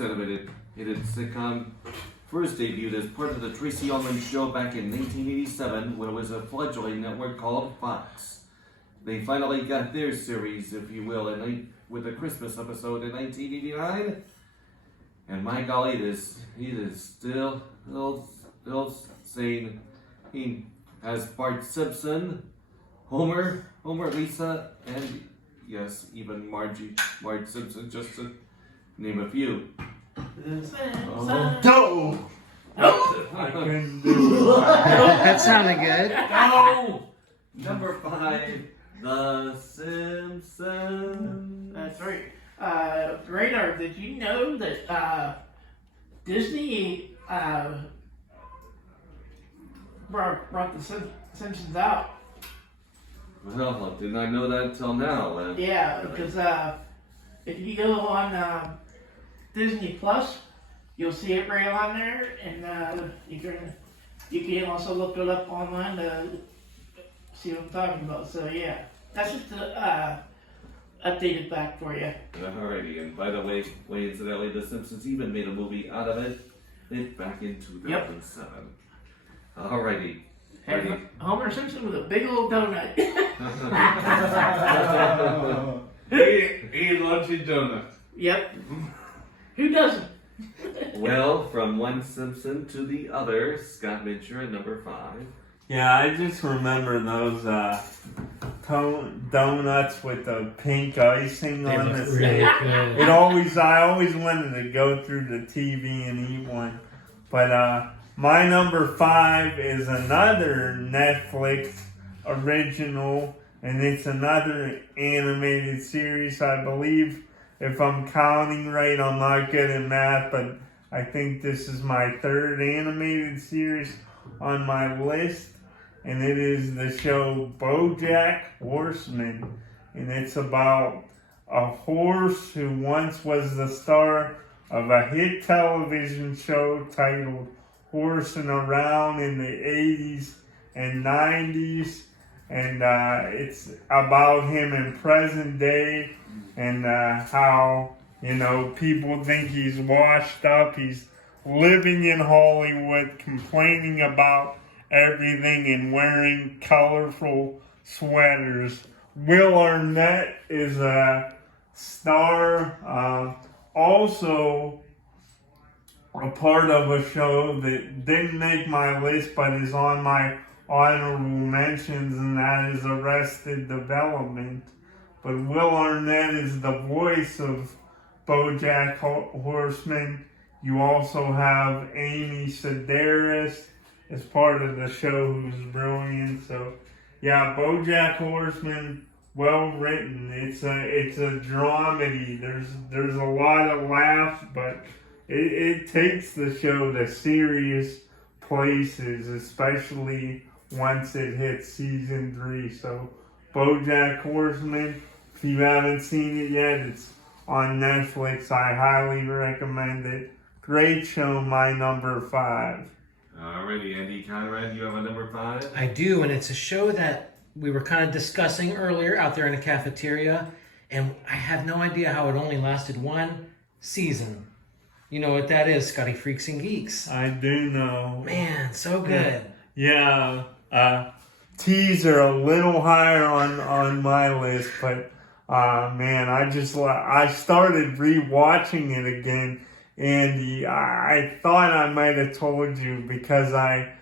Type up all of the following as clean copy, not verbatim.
this animated sitcom first debuted as part of the Tracy Ullman Show back in 1987 when it was a fledgling network called Fox. They finally got their series, if you will, with a Christmas episode in 1989. And my golly, he is still saying he has Bart Simpson, Homer, Lisa, and yes, even Marge Simpson, just to name a few. No! I couldn't do it. That sounded good. No! Number 5, The Simpsons. That's right. Radar, did you know that Disney brought the Simpsons out? Well, didn't I know that until now? Yeah, because if you go on Disney Plus, you'll see it right on there, and you can also look it up online to see what I'm talking about. So yeah, that's just updated back for you. Alrighty, and by the way, incidentally, The Simpsons even made a movie out of it back in 2007. Yep. Alrighty. Hey, Homer Simpson with a big old donut. He loves his donuts. Yep. Who doesn't? Well, from one Simpson to the other, Scott Mitchell at number 5. Yeah, I just remember those donuts with the pink icing They on look the really side. good. I always wanted to go through the TV and eat one. But my number 5 is another Netflix original, and it's another animated series, I believe. If I'm counting right, I'm not good at math, but I think this is my 3rd animated series on my list, and it is the show Bojack Horseman, and it's about a horse who once was the star of a hit television show titled Horsing Around in the 80s and 90s, and it's about him in present day, and how, people think he's washed up. He's living in Hollywood, complaining about everything and wearing colorful sweaters. Will Arnett is a star, also a part of a show that didn't make my list but is on my honorable mentions, and that is Arrested Development. But Will Arnett is the voice of Bojack Horseman. You also have Amy Sedaris as part of the show, who's brilliant. So, yeah, Bojack Horseman, well written. It's a dramedy. There's a lot of laughs, but it takes the show to serious places, especially once it hits season 3. So, Bojack Horseman, if you haven't seen it yet, it's on Netflix. I highly recommend it. Great show, my number 5. Alrighty, Andy Conrad, you have a number 5? I do, and it's a show that we were kind of discussing earlier out there in the cafeteria, and I have no idea how it only lasted 1 season. You know what that is, Scotty Freaks and Geeks. I do know. Man, so good. Yeah, T's are a little higher on my list, but man, I started rewatching it again, Andy. I thought I might have told you because I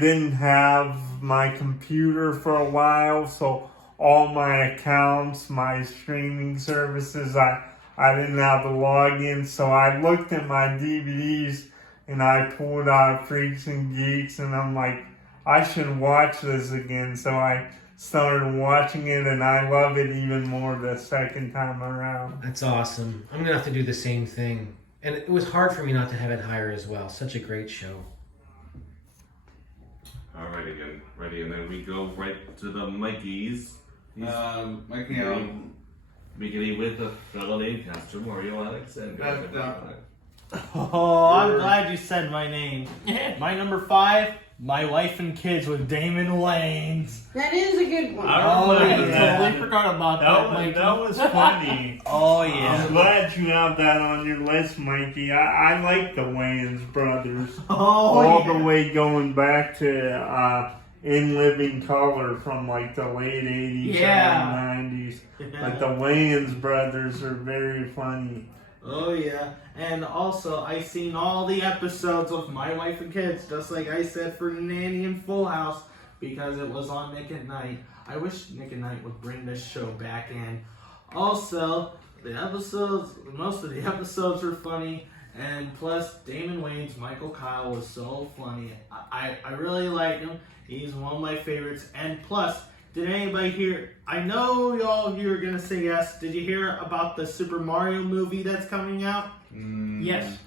didn't have my computer for a while, so all my accounts, my streaming services, I didn't have the login, so I looked at my DVDs and I pulled out Freaks and Geeks, and I'm like, I should watch this again. So I started watching it, and I love it even more the second time around. That's awesome. I'm going to have to do the same thing. And it was hard for me not to have it higher as well. Such a great show. Alright, again, ready, and then we go right to the Mikeys. Mikey, Beginning with a fellow named Pastor Mario Alexander. Oh, I'm glad you said my name. My number 5 My Wife and Kids with Damon Wayans. That is a good one. I remember that. Totally forgot about that, Mikey. That was funny. Oh, I'm yeah. glad you have that on your list, Mikey. I like the Wayans brothers. Oh, All yeah. the way going back to In Living Color from like the late 80s, Yeah. early 90s. Like the Wayans brothers are very funny. Oh, yeah. And also, I've seen all the episodes of My Wife and Kids, just like I said for Nanny and Full House, because it was on Nick at Night. I wish Nick at Night would bring this show back in. Also, most of the episodes were funny, and plus, Damon Wayans' Michael Kyle was so funny. I really like him. He's one of my favorites. And plus, did anybody hear? I know you were gonna say yes. Did you hear about the Super Mario movie that's coming out? Yes.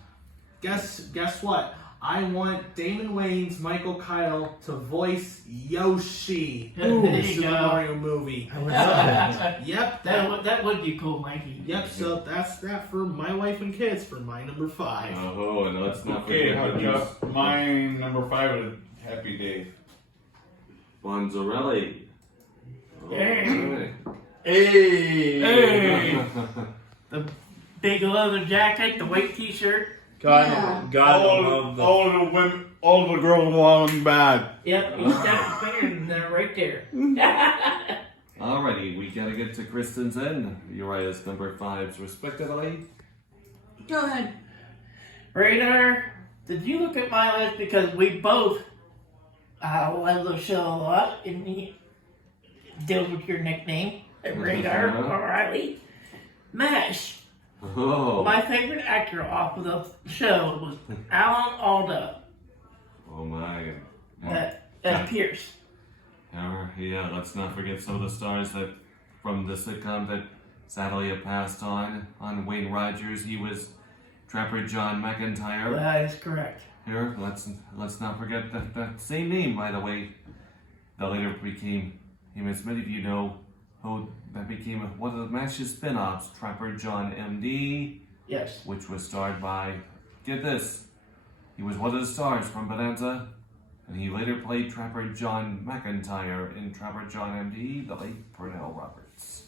Guess what? I want Damon Wayans' Michael Kyle to voice Yoshi in There the you Super go. Mario movie. I would love that. Yep, That would be cool, Mikey. Yep, so that's that for My Wife and Kids for my number 5. Oh, and let's not Okay, forget how the news. about my number 5 is Happy Day. Bonzarelli. Hey. Hey! Hey. The big leather jacket, the white t-shirt. Yeah. God love the all the women, all the girls want him bad. Yep, he's got the finger in there right there. Alrighty, we gotta get to Kristin's and Uriah's number 5s, respectively. Go ahead. Radar, did you look at my list? Because we both love the show a lot, and he deals with your nickname, Radar O'Reilly. MASH. Oh. My favorite actor off of the show was Alan Alda, Oh my. as Pierce. Yeah, let's not forget some of the stars that from the sitcom that sadly have passed on. On Wayne Rogers, he was Trapper John McIntyre. That is correct. Here, let's not forget that same name, by the way, that later became him, as many of you know, who that became one of the MASH's spin-offs, Trapper John MD, Yes. which was starred by, get this, he was one of the stars from Bonanza, and he later played Trapper John McIntyre in Trapper John MD, the late Pernell Roberts.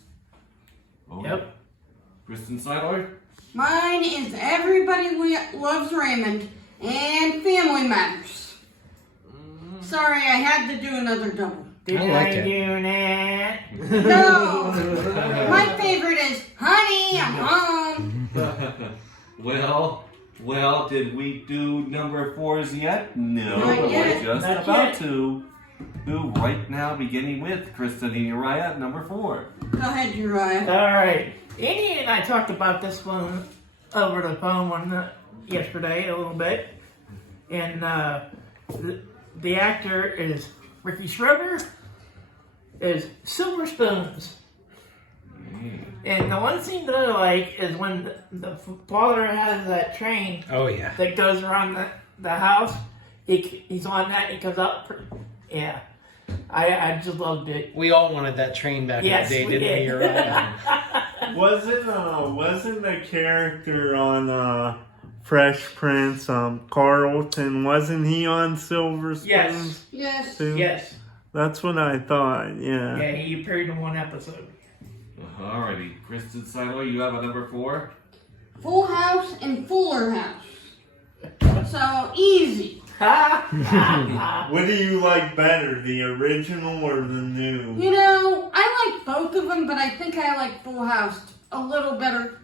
Oh, Yep. Kristin Seiler? Mine is Everybody Loves Raymond and Family Matters. Sorry, I had to do another double. Did I like it. do that? No! My favorite is Honey, I'm Home. Well, did we do number 4s yet? No, Not but yet. we're just Not about yet. to. Who right now, beginning with Kristin and Uriah at number 4. Go ahead, Uriah. Alright. Andy and I talked about this one over the phone yesterday a little bit. And the actor is Ricky Schroeder, is Silver Spoons. And the one scene that I like is when the father has that train Oh yeah. that goes around the house. He's on that, he comes up. Yeah. I just loved it. We all wanted that train back Yes, in the we day, didn't we? did. Uriah? wasn't the character on Fresh Prince, Carlton, wasn't he on Silver Spoons? Yes. Yes. too? Yes. That's what I thought, yeah. Yeah, he appeared in one episode. Alrighty, Kristin Seiler, you have a number 4. Full House and Fuller House. So easy. What do you like better, the original or the new? You know, I like both of them, but I think I like Full House a little better.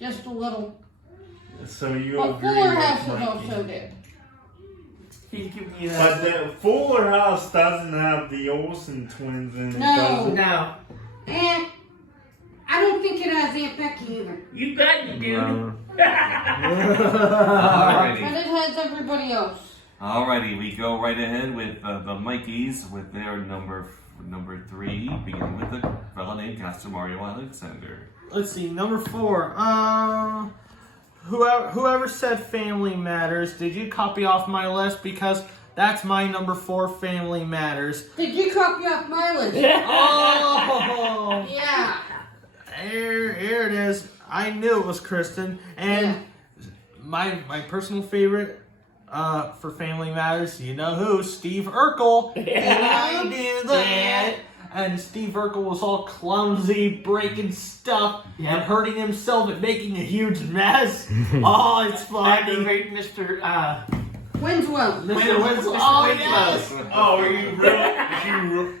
Just a little. So you But agree Fuller with House was Mikey. also good. He's giving you But that. the Fuller House doesn't have the Olsen twins in it, No. does it? No. And I don't think it has Aunt Becky either. You bet you do. No. But Alrighty. it has everybody else. Alrighty, we go right ahead with the Mikeys with their number 3, beginning with the fella named Castor Mario Alexander. Let's see, number 4. Whoever said Family Matters, did you copy off my list? Because that's my number 4, Family Matters. Did you copy off my list? Oh! Yeah. Here it is. I knew it was Kristin. And Yeah. my personal favorite for Family Matters, you know who? Steve Urkel. Can I do that? And Steve Urkel was all clumsy, breaking stuff, and hurting himself and making a huge mess. Oh, it's That'd be funny. great, Mr. Winslow. Mr. Winslow. Mr. Oh, Winslow. yes. Oh,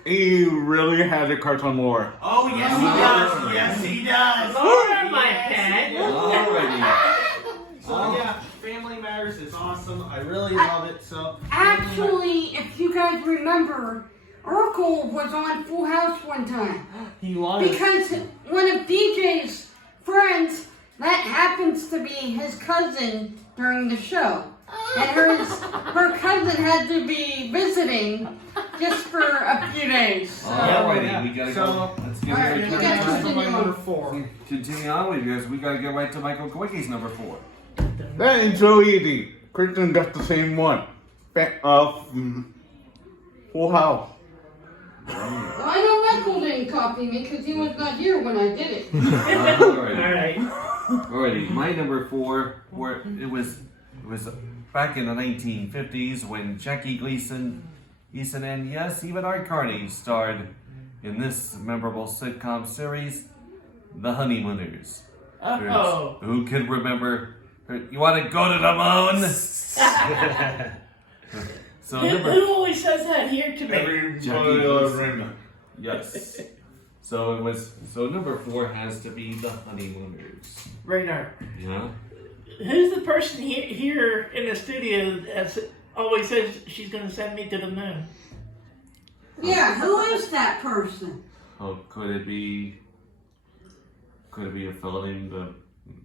he really had a cartoon lore. Oh, yes, he does. Yes, he does. Lord, my Yes, pet. he does. Alrighty. So, yeah, Family Matters is awesome. I really love it. So, Actually, if you guys remember, Urkel was on Full House one time. he was. Because one of DJ's friends, that happens to be his cousin during the show. And her cousin had to be visiting just for a few days. So. Alrighty, we gotta go. Let's get Alright, right you to guys Michael. continue number on. 4. Continue on with you guys. We gotta get right to Michael Quicky's number 4. That ain't so easy. Kristin got the same one. Full House. Well, I know Michael didn't copy me because he was not here when I did it. Alright. Alright. Alrighty, my number 4, it was back in the 1950s when Jackie Gleason, and yes, even Art Carney starred in this memorable sitcom series, The Honeymooners. Oh. Who can remember? You want to go to the moon? So Who always says that here to me? Everybody loves Raymond. yes. So number 4 has to be The Honeymooners. Radar. Yeah. Who's the person here in the studio that always says she's going to send me to the moon? Yeah, who is that person? Oh, could it be a fellow named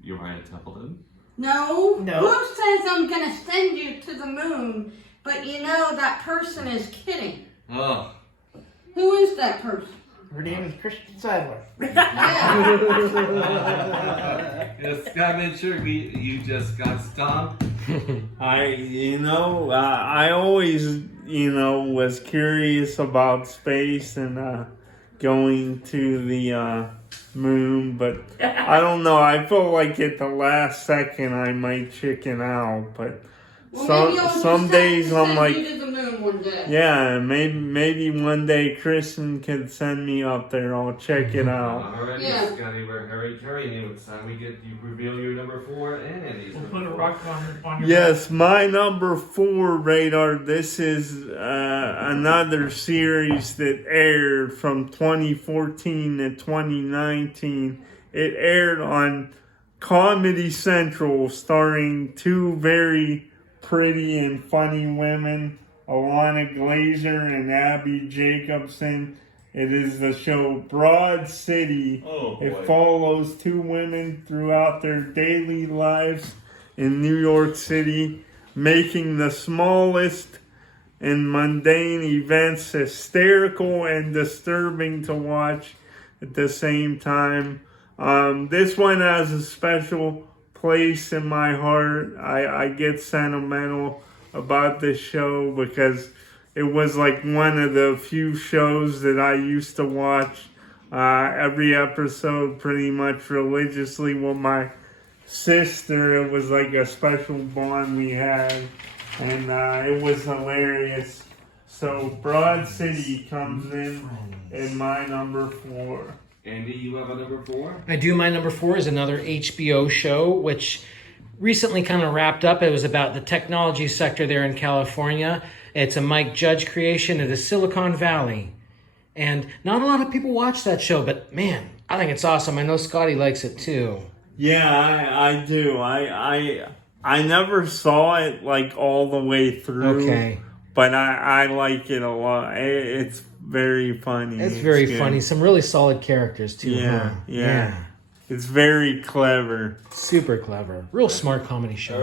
Uriah Templeton? No. No. Who says I'm going to send you to the moon, but you know that person is kidding? Oh. Who is that person? Her name is Kristin Sadler. Yeah. Yes, Scott, sure you just got stomped. I always, was curious about space and going to the moon, but I don't know. I feel like at the last second I might chicken out, but Well, maybe I'll some just days I'm send like, you to the moon one day. yeah, maybe one day Kristin can send me up there. I'll check it out. Alrighty, Yeah. Scotty, we're carrying you. It's time we you reveal your number 4 and Andy's We'll number put a 4. rock on your Yes, my number 4 radar. This is another series that aired from 2014 to 2019. It aired on Comedy Central, starring 2 very pretty and funny women, Alana Glazer and Abby Jacobson. It is the show Broad City. Oh, boy. It follows 2 women throughout their daily lives in New York City, making the smallest and mundane events hysterical and disturbing to watch at the same time. This one has a special place in my heart. I get sentimental about this show because it was like one of the few shows that I used to watch every episode pretty much religiously with my sister. It was like a special bond we had, and it was hilarious. So Broad City comes in my number 4. Andy, you have a number 4? I do. My number 4 is another HBO show, which recently kind of wrapped up. It was about the technology sector there in California. It's a Mike Judge creation. It is Silicon Valley. And not a lot of people watch that show, but man, I think it's awesome. I know Scotty likes it too. Yeah, I do. I never saw it like all the way through. Okay. But I like it a lot. It's very funny. It's very good. funny. Some really solid characters too. Yeah, huh? yeah. It's very clever. Super clever. Real smart comedy show.